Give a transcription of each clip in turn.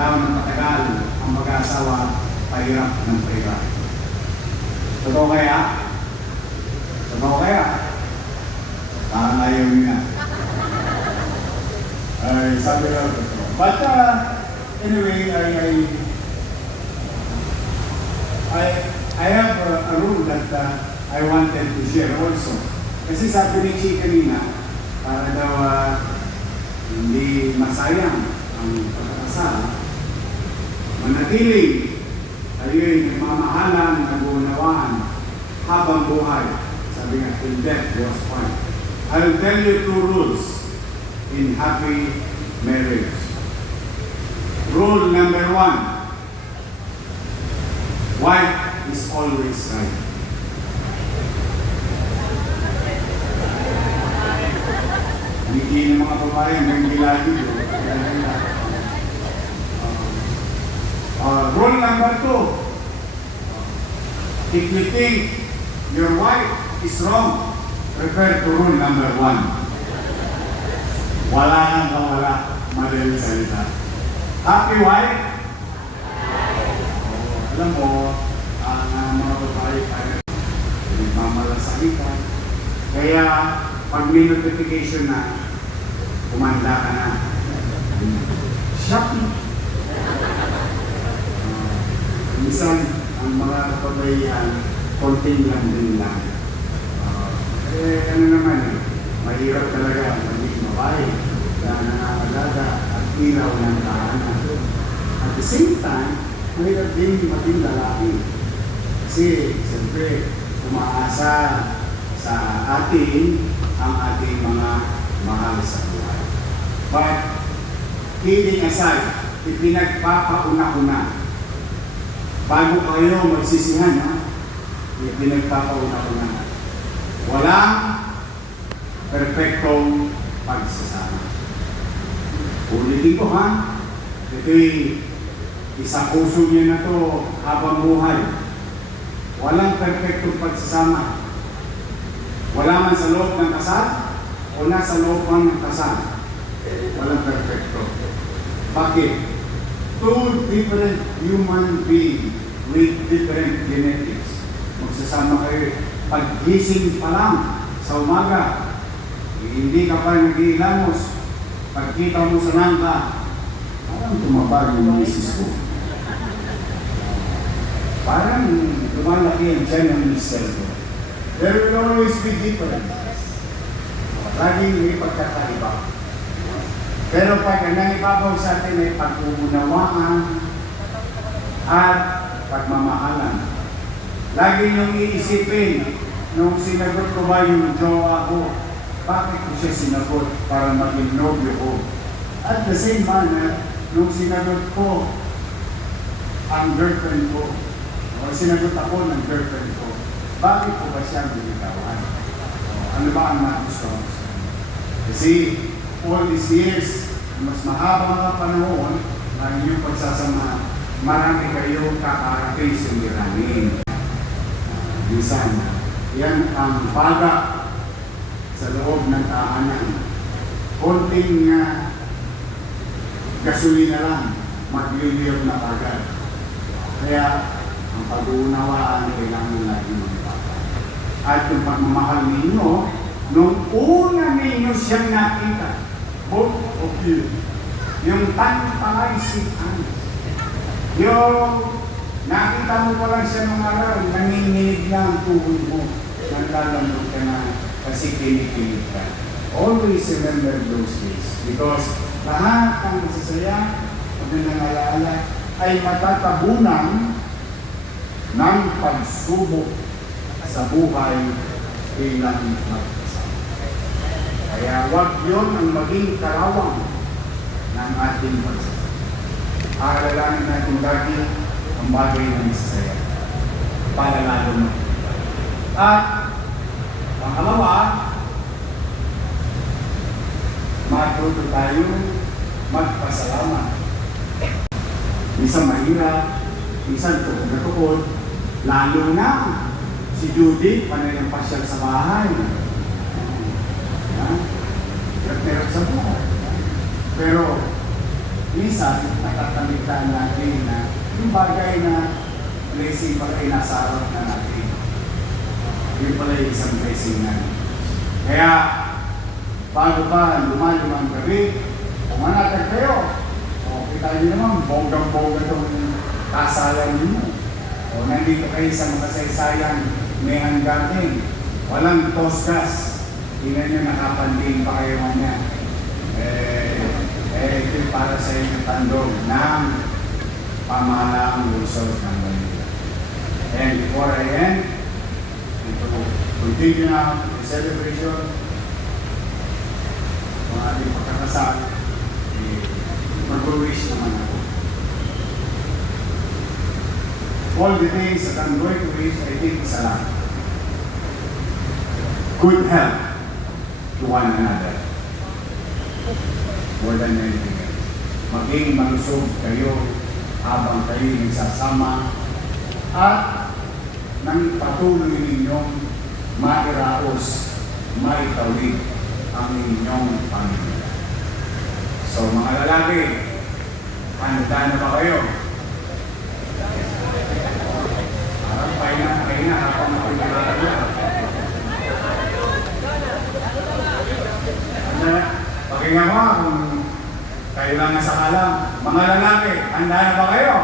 Lalo ng matagal ang mag-aasawa, pahirap ng pahirap. Totoo kaya? Totoo kaya? Parang ayaw niya. Ay, sabi lang totoo. But anyway, I have a rule that I wanted to share also. Kasi sabi ni Chi kanina, para daw hindi masayang ang pagkakasal, manatiling kayo'y nagmamahalan, nag-uunawaan habang buhay. Sabi nga, till death do us part. I will tell you 2 rules in happy marriage. Rule number 1, wife is always right. Hindi ng mga babae hanggang gilagi. Rule number 2, if you think your wife is wrong, refer to rule number 1. Wala nang kawala, madaling salita. Happy wife? Alam mo, ang mga babae ay nagmamalasahitan. Kaya, pag may notification na, kumanda ka na. Shopping. Minsan, ang mga kababayan, konting lang din lang. Ano naman mahirap talaga maging babae na nangangalaga at ilaw ng tahanan. At the same time, mahirap din maging lalaki. Kasi, siyempre, umaasa sa atin ang ating mga mahal sa buhay. But, kidding aside, ipinagpapauna-una. Bago kayo magsisihan, ipinagpapauna-una. Walang perfectong pagsasama. Ulitin ko ito'y isang puso niya na to habang buhay. Walang perfectong pagsasama. Wala man sa loob ng kasal o nasa loob ng kasal. Walang perfecto. Bakit? 2 different human beings with different genetics. Magsasama kayo. Paggising pa lang sa umaga, hindi ka pa nag-iilamos. Pagkita mo sa langka, parang tumabag yung misis ko. Parang lumalaki ang tiyan ng mister ko. There will always be different. Laging may pagkakaiba. Pero pag ang nangibabaw sa atin ay pag-uunawaan at pagmamahalan. Lagi niyong iisipin, nung sinagot ko ba yung jowa ko, bakit ko siya sinagot para maging nobyo ko? At the same manner, nung sinagot ko ang girlfriend ko, o sinagot ako ng girlfriend ko, bakit ko ba siya binitawan? Ano ba ang nagustuhan ko? Kasi all these years, mas mahaba nga panahon na inyong pagsasama, marami kayong kakarating sumiranin. Minsan, yan ang baga sa loob ng tahanan. Konting gasolina lang, magliliyot na agad. Kaya, ang pag-uunawaan ay kailangan lagi magpapay. At yung pagmamahal ninyo, nung una ninyo siyang nakita, both of you, yung tanpangaysipan, yung nakita mo pa lang siya nung araw, nanginginig na ang tuhod mo, naglalambot ka na kasi kinikinig ka. Always remember those days because lahat ang masasaya at nangalala ay matatabunan ng pagsubok sa buhay bilang magkasama. Kaya huwag yun ang maging karawang ng ating pagsasama. Aalalahanin natin lagi ang bagay na masasaya para lalo mo. At pangalawa, matuto tayo magpasalamat. Minsan mahirap, minsan tukod na tukod, lalo na si Judy, panay ng pasyal sa bahay. Hirap sa buhay. Pero minsan nakakalimutan natin na yung bagay na blessing pala ay nasa harap na natin. Yun pala yung isang blessing na. Kaya, bago pa lumalimang gabi, pumanatag kayo. O, kita nyo naman, bonggang-bongga itong kasalan nyo. O, nandito kayo sa makasaysayan, may hanggating. Walang tosgas. Tingnan nyo, nakapanding pa kayo niya. Ito para sa inyong tandog ng pamahalaang lungsod ng Manila. And before I end, to continue now the celebration, mga ating pagkakasal, mag-wish naman ako. All the things that I'm going to wish, I think isa lang. Good health to one another. More than anything else. Maging malusog kayo habang kayo nagsasama at nang patuloy ninyong mairaos, maitawid ang inyong pamilya. So mga lalaki, handa na ba kayo? Parang pahinga habang napinilala. Pakinggan mo kung kayo lang nasa kalam. Mga lalaki, handa na ba kayo?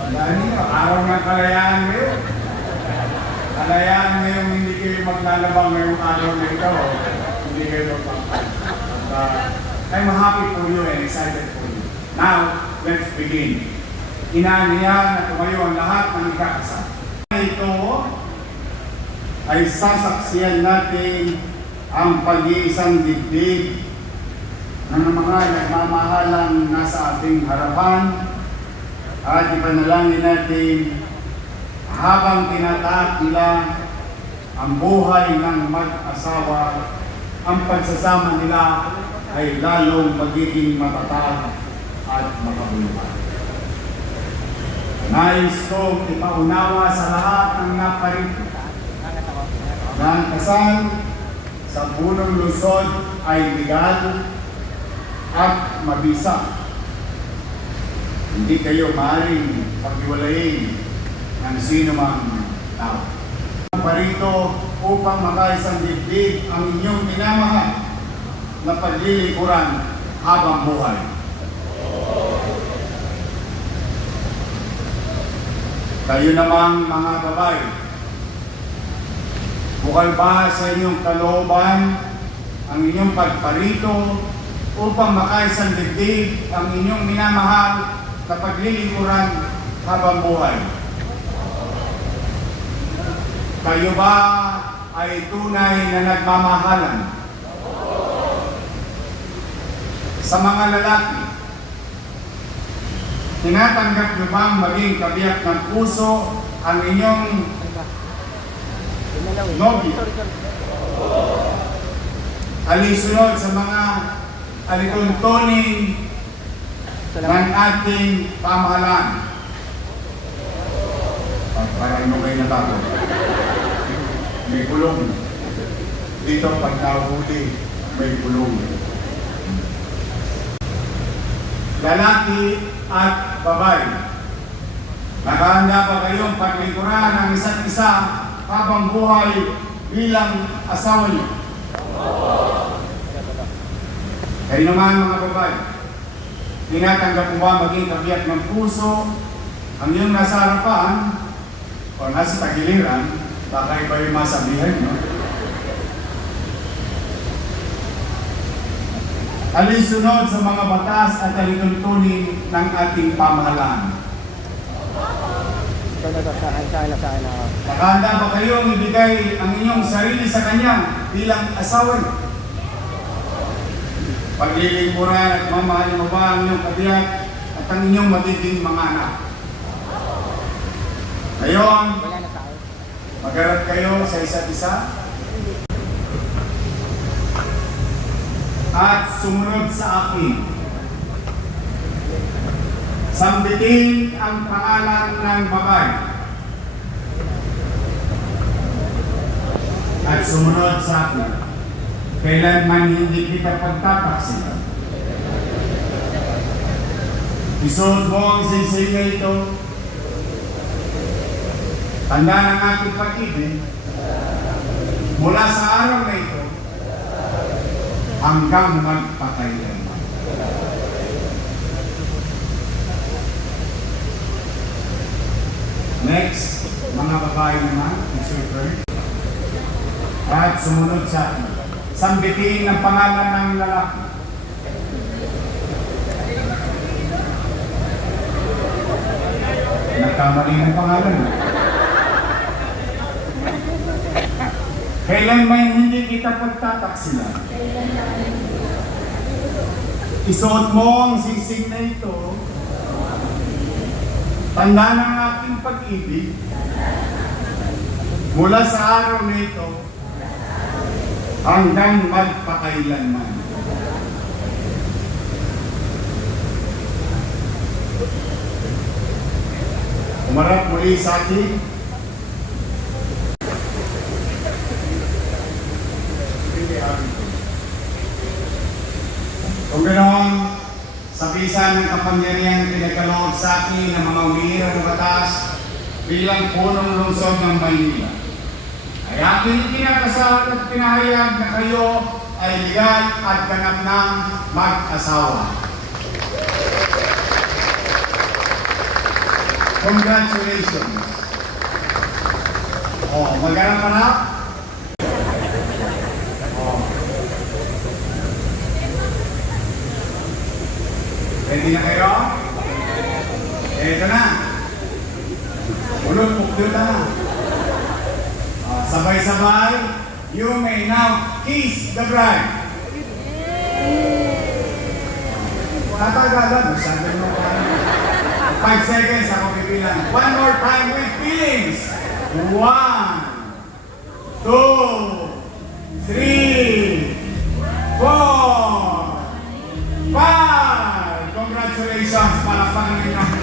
Handaan niyo, araw ng kalayaan ngayon. Kalayaan ngayong hindi kayo maglalabang ngayong araw na ito. Hindi kayo magpapay. I'm happy for you and excited for you. Now, let's begin. Inaanihan na tumayo ang lahat ng ikakasal. Ito ay sasaksiyan natin ang pag-iisang dibdib ng mga nagmamahalang nasa ating harapan at ipanalangin natin habang tinataak nila ang buhay ng mag-asawa, ang pagsasama nila ay lalong magiging matatag at makabuluhan. Nais kong ipaunawa sa lahat ng naparito na ang kasal sa punong lungsod ay legal at mabisa. Hindi kayo maaaring paghiwalayin ng sino mang tao. Parito upang makaisang dibdib ang inyong minamahal na paglilikuran habang buhay. Kayo namang mga babae, bukal ba sa inyong kalooban ang inyong pagparito upang makaisang dibdib ang inyong minamahal na paglilikuran habang buhay? Kayo ba ay tunay na nagmamahalan? Sa mga lalaki, tinatanggap niyo bang maging kabiyak ng puso ang inyong nobyo? Alinsunod sa mga alituntunin ng ating pamahalaan. Parang mo kayo natakot. May kulong. Dito pag nahuli, may kulong. Lalaki at babae, nakahanda ba kayong paglikuran ang isa't isa habang buhay bilang asawa niyo? Kayo naman mga babae, tinatanggap mo ba maging kabiyak ng puso ang iyong nasa harapan o nasa tagiliran? Baka iba yung masabihan, no? Alinsunod sa mga batas at alituntunin ng ating pamahalaan. Nakahanda ba kayong ibigay ang inyong sarili sa Kanya bilang asawa niyo? Paglilingkuran at mamahalin mo ba ang inyong kabiyak at ang inyong magiging mga anak? Ngayon, mag-aral kayo sa isa't isa at sumunod sa akin. Sambitin ang pangalan ng babae at sumunod sa akin. Kailanman hindi kita pagtataksilan. Isuot mo ang singsing na ito. Tanda ng ating pag-ibig mula sa araw na ito hanggang magpakailanman. Next, mga babae naman, instructor. At sumunod sa sambitin ng pangalan ng lalaki. Nagkamali ng pangalan. Kailan may hindi kita pagtataksilan? Isuot mo ang singsing na ito. Tanda ng aking pag-ibig mula sa araw na ito hanggang magpakailanman. Umarap muli sa akin. Kung ganoon, sa bisa ng kapangyarihang pinagkaloob sa akin ng mga umihirang ng batas bilang punong lungsod ng Maynila, ay aking pinakasal at pinahayag na kayo ay legal at ganap ng mag-asawa. Congratulations! Maghanap-hanap? Ready na kayo? Eto na. Ulot, pukdo na. Sabay-sabay, you may now kiss the bride. Tatagalan, masyado mo pa. 5 seconds ako pipilang. One more time with feelings. 1, 2, 3, 4, 5. Congratulations, palakpakan ninyo.